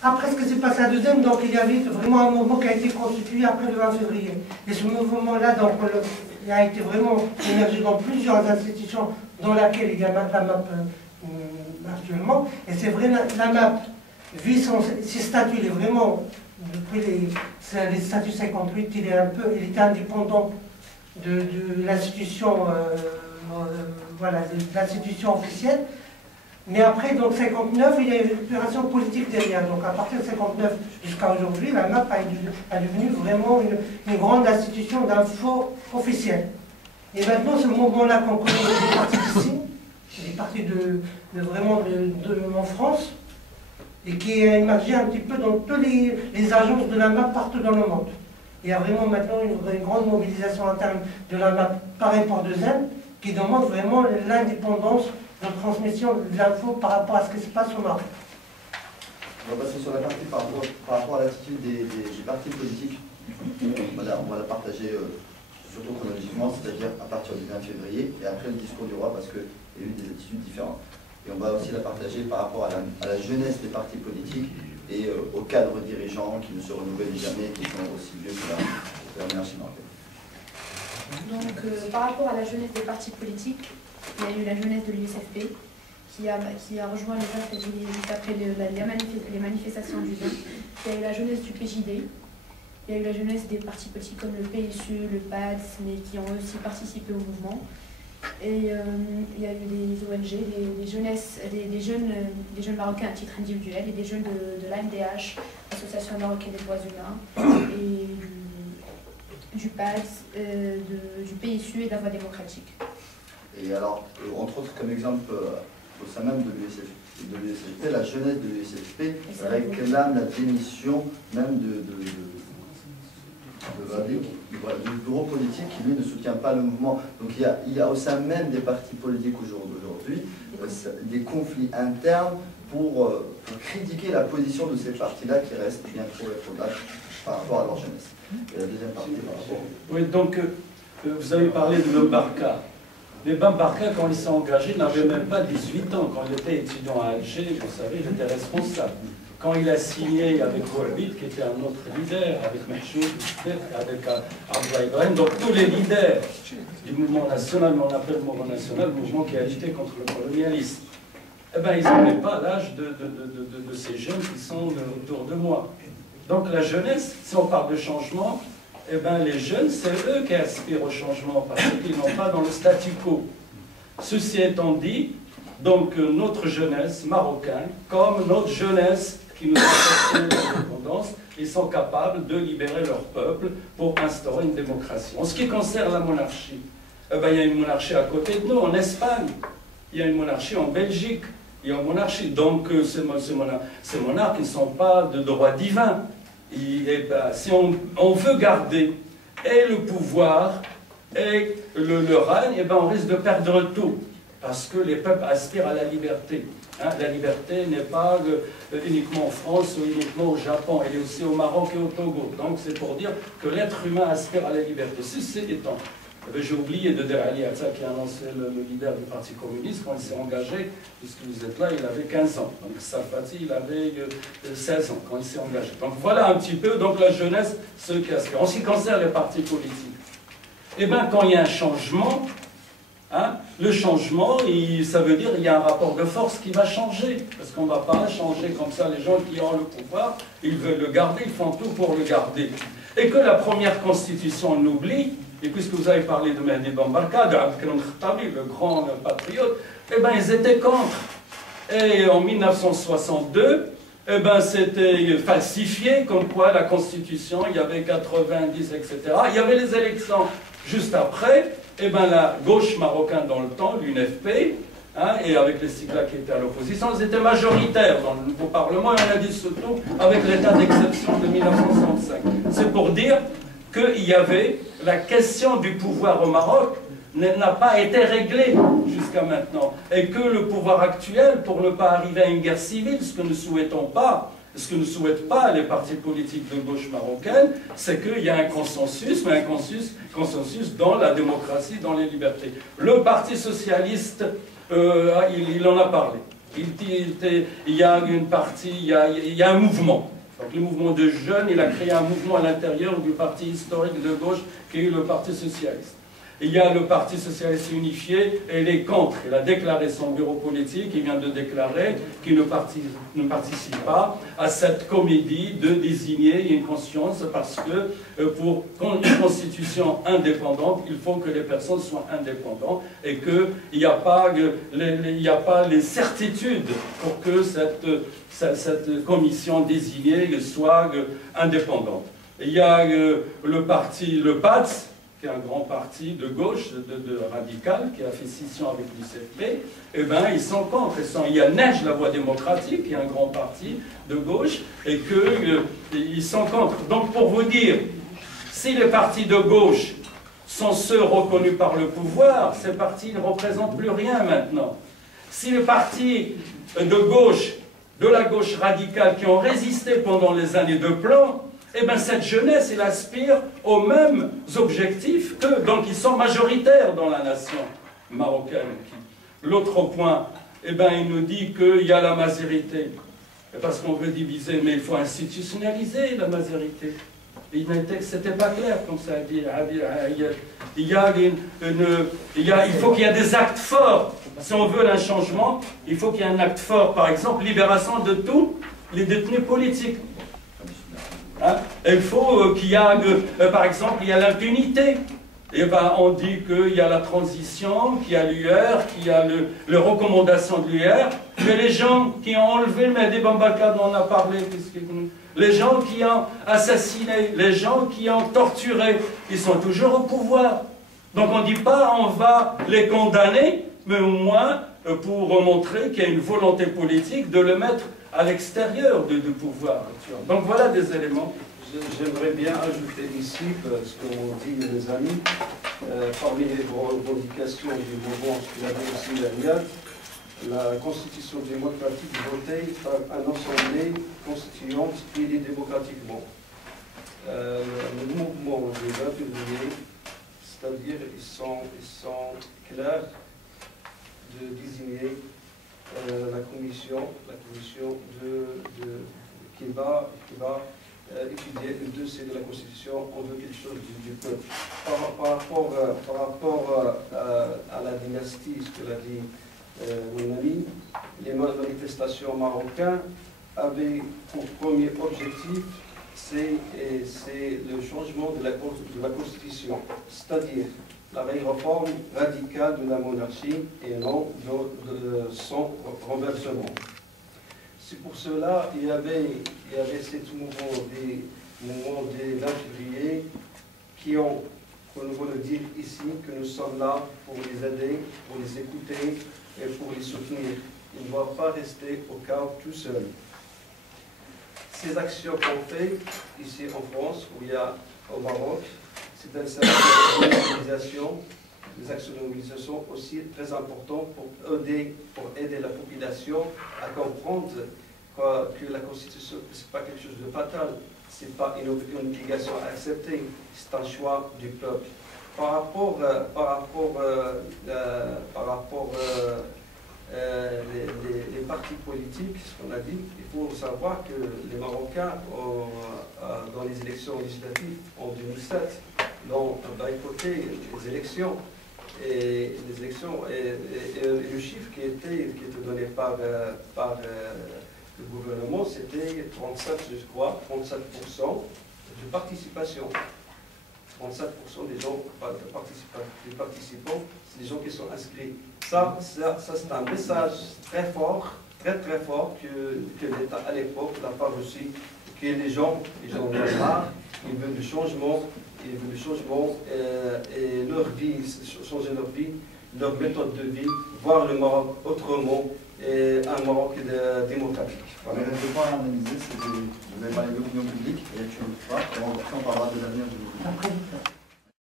Après ce qui s'est passé à deuxième, donc il y avait vraiment un mouvement qui a été constitué après le 20 février. Et ce mouvement-là, donc, il a été vraiment émergé dans plusieurs institutions dans lesquelles il y a la MAP actuellement. Et c'est vrai, la MAP, vu ses statuts, il est vraiment, depuis les statuts 58, il était indépendant de l'institution voilà, de l'institution officielle. Mais après, donc 59, il y a une opération politique derrière. Donc à partir de 59 jusqu'à aujourd'hui, la MAP est devenue vraiment une grande institution d'info officielle. Et maintenant, ce mouvement-là qu'on connaît des partis ici, des partis vraiment en France, et qui a émergé un petit peu dans toutes les agences de la MAP partout dans le monde. Il y a vraiment maintenant une grande mobilisation interne de la MAP par rapport de Zen, qui demande vraiment l'indépendance de transmission de l'info par rapport à ce qui se passe au Maroc. On va passer sur la partie par rapport à l'attitude des partis politiques. On va la partager surtout chronologiquement, c'est-à-dire à partir du 20 février et après le discours du roi, parce qu'il y a eu des attitudes différentes. Et on va aussi la partager par rapport à la jeunesse des partis politiques et aux cadres dirigeants qui ne se renouvellent jamais, qui sont aussi vieux que la monarchie marocaine. Donc, par rapport à la jeunesse des partis politiques, il y a eu la jeunesse de l'USFP qui a rejoint les 20 février juste après les manifestations du 20. Il y a eu la jeunesse du PJD. Il y a eu la jeunesse des partis politiques comme le PSU, le PADS, mais qui ont aussi participé au mouvement. Et il y a eu des ONG, des jeunes Marocains à titre individuel et des jeunes de l'AMDH, Association marocaine des droits humains, et du PADS, du PSU et de la Voix démocratique. Et alors, entre autres, comme exemple, au sein même de l'USFP, la jeunesse de l'USFP réclame la démission même du bureau politique qui, lui, ne soutient pas le mouvement. Donc il y a au sein même des partis politiques aujourd'hui des conflits internes pour critiquer la position de ces partis-là qui restent bien trop réprobables par rapport à leur jeunesse. Et la deuxième partie par rapport... Oui, donc vous avez parlé de Bambarka. Mais Bambarka, quand il s'est engagé, n'avait même pas 18 ans. Quand il était étudiant à Alger, vous savez, il était responsable. Quand il a signé avec Ourbit, qui était un autre leader, avec Mahchoud, avec Abdallah Ibrahim, donc tous les leaders du mouvement national, mais on appelle le mouvement national, le mouvement qui a lutté contre le colonialisme, eh bien, ils n'avaient pas l'âge de ces jeunes qui sont autour de moi. Donc la jeunesse, si on parle de changement, eh bien, les jeunes, c'est eux qui aspirent au changement, parce qu'ils n'ont pas dans le statu quo. Ceci étant dit, donc notre jeunesse marocaine, comme notre jeunesse qui nous a apporté l'indépendance, ils sont capables de libérer leur peuple pour instaurer une démocratie. En ce qui concerne la monarchie, eh bien, il y a une monarchie à côté de nous, en Espagne. Il y a une monarchie en Belgique. Il y a une monarchie. Donc ces monarques ne sont pas de droit divin. Et ben, si on veut garder et le pouvoir et le règne, et ben, on risque de perdre tout. Parce que les peuples aspirent à la liberté. Hein, la liberté n'est pas uniquement en France ou uniquement au Japon, elle est aussi au Maroc et au Togo. Donc c'est pour dire que l'être humain aspire à la liberté. Ceci étant, j'ai oublié de dire Ali Atta, qui est le leader du Parti communiste, quand il s'est engagé, puisque vous êtes là, il avait 15 ans. Donc Sarfati, il avait 16 ans quand il s'est engagé. Donc voilà un petit peu donc la jeunesse, ceux qui aspirent. En ce qui concerne les partis politiques, eh bien quand il y a un changement, hein, le changement, ça veut dire qu'il y a un rapport de force qui va changer. Parce qu'on ne va pas changer comme ça. Les gens qui ont le pouvoir, ils veulent le garder, ils font tout pour le garder. Et que la première constitution, on l'oublie, et puisque vous avez parlé de Mehdi Bambarka, de Abdelkrim Khattabi, le grand patriote, eh bien ils étaient contre. Et en 1962, eh ben, c'était falsifié, comme quoi la constitution, il y avait 90, etc. Il y avait les élections juste après. Eh ben, la gauche marocaine dans le temps, l'UNFP, hein, et avec les Sigla qui étaient à l'opposition, ils étaient majoritaires dans le nouveau Parlement, et on a dit surtout avec l'état d'exception de 1965. C'est pour dire qu'il y avait la question du pouvoir au Maroc n'a pas été réglée jusqu'à maintenant, et que le pouvoir actuel, pour ne pas arriver à une guerre civile, ce que nous ne souhaitons pas, ce que ne souhaitent pas les partis politiques de gauche marocaine, c'est qu'il y a un consensus, mais un consensus dans la démocratie, dans les libertés. Le Parti socialiste, il en a parlé. Il y a une partie, il y a un mouvement. Donc le mouvement de jeunes, il a créé un mouvement à l'intérieur du parti historique de gauche qui est le Parti socialiste. Il y a le Parti socialiste unifié et il est contre. Il a déclaré son bureau politique, il vient de déclarer qu'il ne participe pas à cette comédie de désigner une conscience parce que pour une constitution indépendante, il faut que les personnes soient indépendantes et qu'il n'y a pas les certitudes pour que cette commission désignée soit indépendante. Il y a le parti, le PATS, qui est un grand parti de gauche, de radical, qui a fait scission avec l'UCP, eh bien, ils sont contre. Il y a Neige, la Voie démocratique, qui est un grand parti de gauche, et qu'ils sont contre. Donc, pour vous dire, si les partis de gauche sont ceux reconnus par le pouvoir, ces partis ne représentent plus rien maintenant. Si les partis de gauche, de la gauche radicale, qui ont résisté pendant les années de plan, eh bien cette jeunesse, elle aspire aux mêmes objectifs que, donc ils sont majoritaires dans la nation marocaine. L'autre point, eh bien il nous dit qu'il y a la mazérité. Parce qu'on veut diviser, mais il faut institutionnaliser la mazérité. C'était pas clair comme ça. Il faut qu'il y ait des actes forts. Si on veut un changement, il faut qu'il y ait un acte fort. Par exemple, libération de tous les détenus politiques. Hein? Il faut qu'il y ait, par exemple, il y a l'impunité. Et ben, on dit qu'il y a la transition, qu'il y a l'UR, qu'il y a les recommandations de l'UR, mais les gens qui ont enlevé le Mehdi Bambaka dont on a parlé, les gens qui ont assassiné, les gens qui ont torturé, ils sont toujours au pouvoir. Donc on ne dit pas on va les condamner, mais au moins pour montrer qu'il y a une volonté politique de le mettre à l'extérieur du pouvoir. Donc voilà des éléments. J'aimerais bien ajouter ici ce qu'ont dit les amis, parmi les revendications du mouvement, ce qu'il avait aussi l'Ariad, la constitution démocratique votée par un assemblée constituante élue démocratiquement. Le mouvement des 20 février, c'est-à-dire ils sont clairs de désigner la commission qui va étudier le dossier de la Constitution. On veut quelque chose du peuple. Par rapport à la dynastie, ce que l'a dit mon ami, les manifestations marocaines avaient pour premier objectif c'est le changement de la Constitution, c'est-à-dire la réforme radicale de la monarchie et non de son renversement. C'est pour cela qu'il y avait ce mouvement des 20 février qui ont, on veut le dire ici, que nous sommes là pour les aider, pour les écouter et pour les soutenir. Ils ne doivent pas rester au chaos tout seuls. Ces actions qu'on fait ici en France, ou il y a au Maroc, c'est un service de mobilisation, des actions de mobilisation aussi très importantes pour aider la population à comprendre que la Constitution, ce n'est pas quelque chose de fatal, ce n'est pas une obligation à accepter, c'est un choix du peuple. Par rapport les partis politiques, ce qu'on a dit, il faut savoir que les Marocains, dans les élections législatives en 2007, ont boycotté les élections. Et le chiffre qui était donné par le gouvernement, c'était 37, je crois, 37% de participation. 37% des gens des participants, c'est des gens qui sont inscrits. Ça c'est un message très fort, très fort que l'État à l'époque n'a pas reçu, que les gens en ont marre, ils veulent du changement, et leur vie, changer leur vie, leur méthode de vie, voir le Maroc autrement, et un Maroc démocratique. Voilà. Mais le point à analyser, c'est que vous avez parlé de l'opinion publique, et on parlera de l'avenir du mouvement.